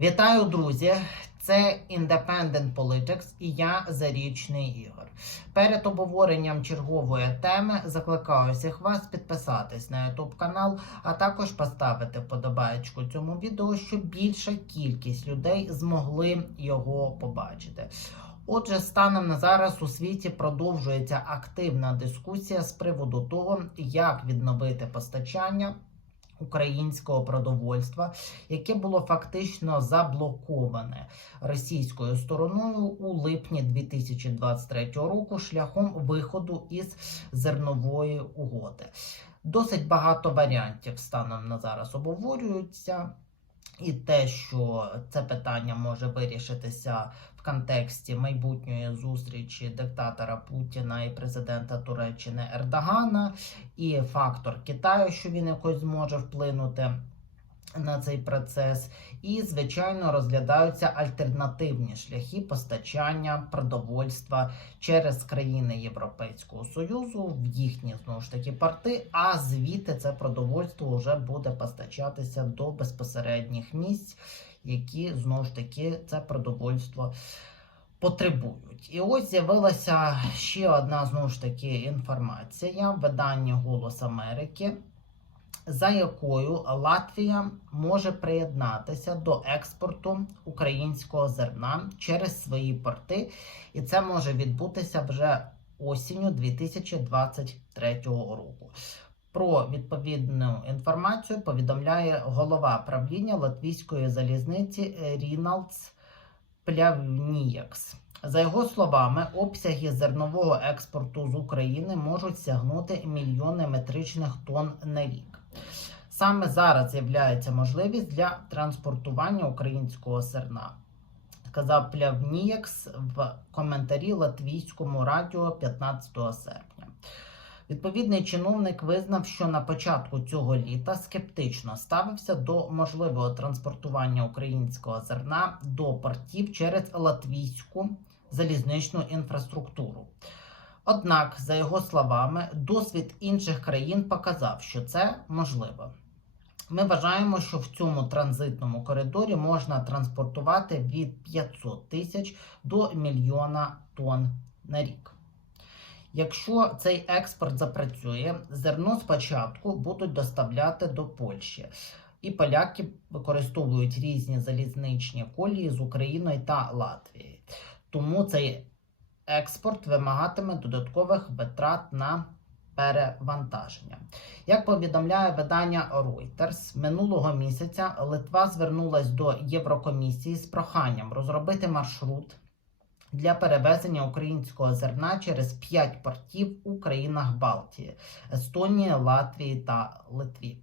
Вітаю, друзі! Це Independent Politics і я Зарічний Ігор. Перед обговоренням чергової теми закликаю всіх вас підписатись на YouTube канал, а також поставити вподобаєчку цьому відео, щоб більша кількість людей змогли його побачити. Отже, станом на зараз у світі продовжується активна дискусія з приводу того, як відновити постачання українського продовольства, яке було фактично заблоковане російською стороною у липні 2023 року шляхом виходу із зернової угоди. Досить багато варіантів станом на зараз обговорюються. І те, що це питання може вирішитися контексті майбутньої зустрічі диктатора Путіна і президента Туреччини Ердогана, і фактор Китаю, що він якось зможе вплинути на цей процес, і звичайно розглядаються альтернативні шляхи постачання продовольства через країни Європейського союзу в їхні знову ж таки порти. А звідти це продовольство вже буде постачатися до безпосередніх місць, які знову ж таки це продовольство. Потребують, і ось з'явилася ще одна знову ж таки інформація в виданні Голос Америки за якою Латвія може приєднатися до експорту українського зерна через свої порти, і це може відбутися вже осінню 2023 року. Про відповідну інформацію повідомляє голова правління латвійської залізниці Ріналдс Плявніякс. За його словами, обсяги зернового експорту з України можуть сягнути мільйони метричних тонн на рік. Саме зараз з'являється можливість для транспортування українського зерна, сказав Плявнієкс в коментарі латвійському радіо 15 серпня. Відповідний чиновник визнав, що на початку цього літа скептично ставився до можливого транспортування українського зерна до портів через латвійську залізничну інфраструктуру. Однак, за його словами, досвід інших країн показав, що це можливо. Ми вважаємо, що в цьому транзитному коридорі можна транспортувати від 500 тисяч до мільйона тонн на рік. Якщо цей експорт запрацює, зерно спочатку будуть доставляти до Польщі, і поляки використовують різні залізничні колії з Україною та Латвією. Тому цей експорт вимагатиме додаткових витрат на перевантаження. Як повідомляє видання Reuters, минулого місяця Литва звернулась до Єврокомісії з проханням розробити маршрут для перевезення українського зерна через 5 портів у країнах Балтії, Естонії, Латвії та Литві.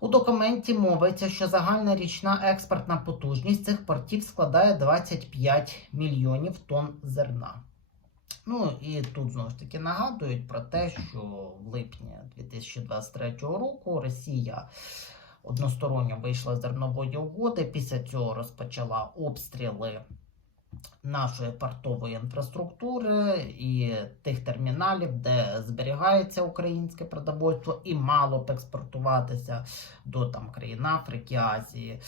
У документі мовиться, що загальна річна експортна потужність цих портів складає 25 мільйонів тонн зерна. Ну і тут знову ж таки нагадують про те, що в липні 2023 року Росія односторонньо вийшла з зернової угоди. Після цього розпочала обстріли нашої портової інфраструктури і тих терміналів, де зберігається українське продовольство, і мало б експортуватися до там країн Африки, Азії.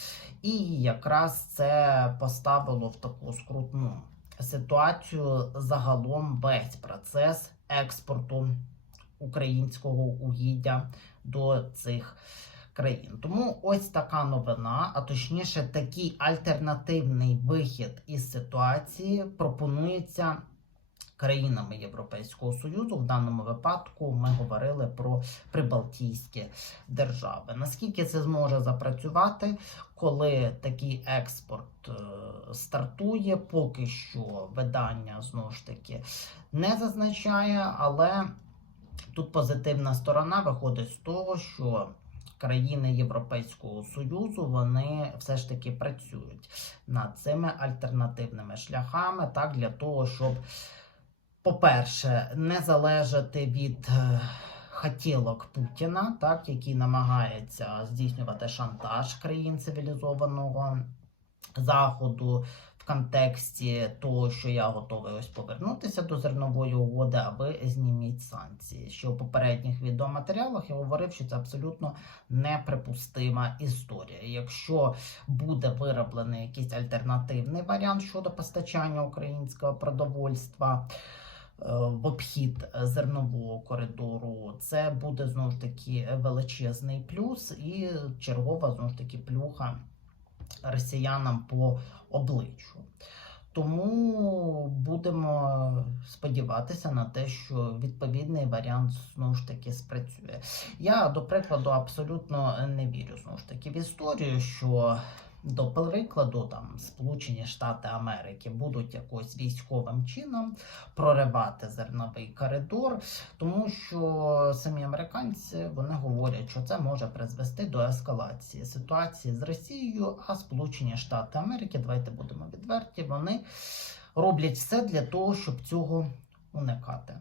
І якраз це поставило в таку скрутну ситуацію загалом весь процес експорту українського угіддя до цих країн. Тому ось така новина, а точніше, такий альтернативний вихід із ситуації пропонується. Країнами Європейського Союзу в даному випадку ми говорили про прибалтійські держави. Наскільки це зможе запрацювати, коли такий експорт е, стартує, поки що видання знову ж таки не зазначає, але тут позитивна сторона виходить з того, що країни Європейського Союзу вони все ж таки працюють над цими альтернативними шляхами, так для того, щоб, по-перше, не залежати від. е, Хотілок Путіна, так, який намагається здійснювати шантаж країн цивілізованого заходу, в контексті того, що я готовий ось повернутися до зернової угоди, а ви зніміть санкції. Що у попередніх відеоматеріалах я говорив, що це абсолютно неприпустима історія. Якщо буде вироблений якийсь альтернативний варіант щодо постачання українського продовольства. е, В обхід зернового коридору це буде знову ж таки величезний плюс і чергова знову ж таки плюха росіянам по обличчю. Тому будемо сподіватися на те, що відповідний варіант знову ж таки спрацює. Я, до прикладу, абсолютно не вірю знову ж таки в історію, що до прикладу, там Сполучені Штати Америки будуть якось військовим чином проривати зерновий коридор, тому що самі американці вони говорять, що це може призвести до ескалації ситуації з Росією. А Сполучені Штати Америки, давайте будемо відверті, вони роблять все для того, щоб цього уникати.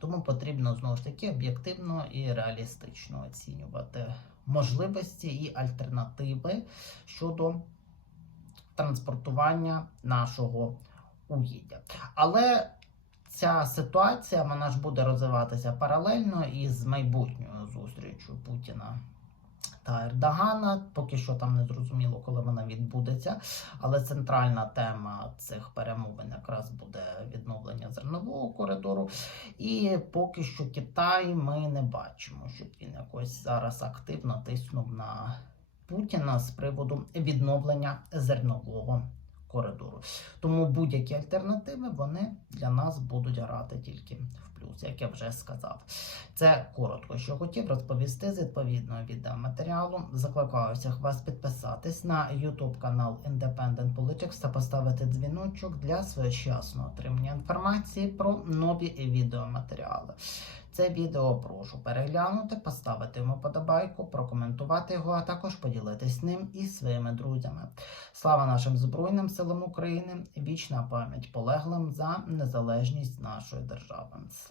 Тому потрібно знову ж таки об'єктивно і реалістично оцінювати можливості і альтернативи щодо транспортування нашого угіддя. Але ця ситуація вона ж буде розвиватися паралельно із майбутньою зустрічю Путіна та Ердогана. Поки що там не зрозуміло, коли вона відбудеться. Але центральна тема цих перемовин якраз буде відновлення зернового коридору. І поки що Китай ми не бачимо, щоб він якось зараз активно тиснув на Путіна з приводу відновлення зернового коридору. Тому будь-які альтернативи вони для нас будуть грати тільки в як я вже сказав. Це коротко, що хотів розповісти з відповідного відеоматеріалу. Закликаю всіх вас підписатись на YouTube канал Independent Politics та поставити дзвіночок для своєчасного отримання інформації про нові відеоматеріали. Це відео прошу переглянути, поставити йому подобайку, прокоментувати його, а також поділитись ним із своїми друзями. Слава нашим Збройним силам України! Вічна пам'ять полеглим за незалежність нашої держави.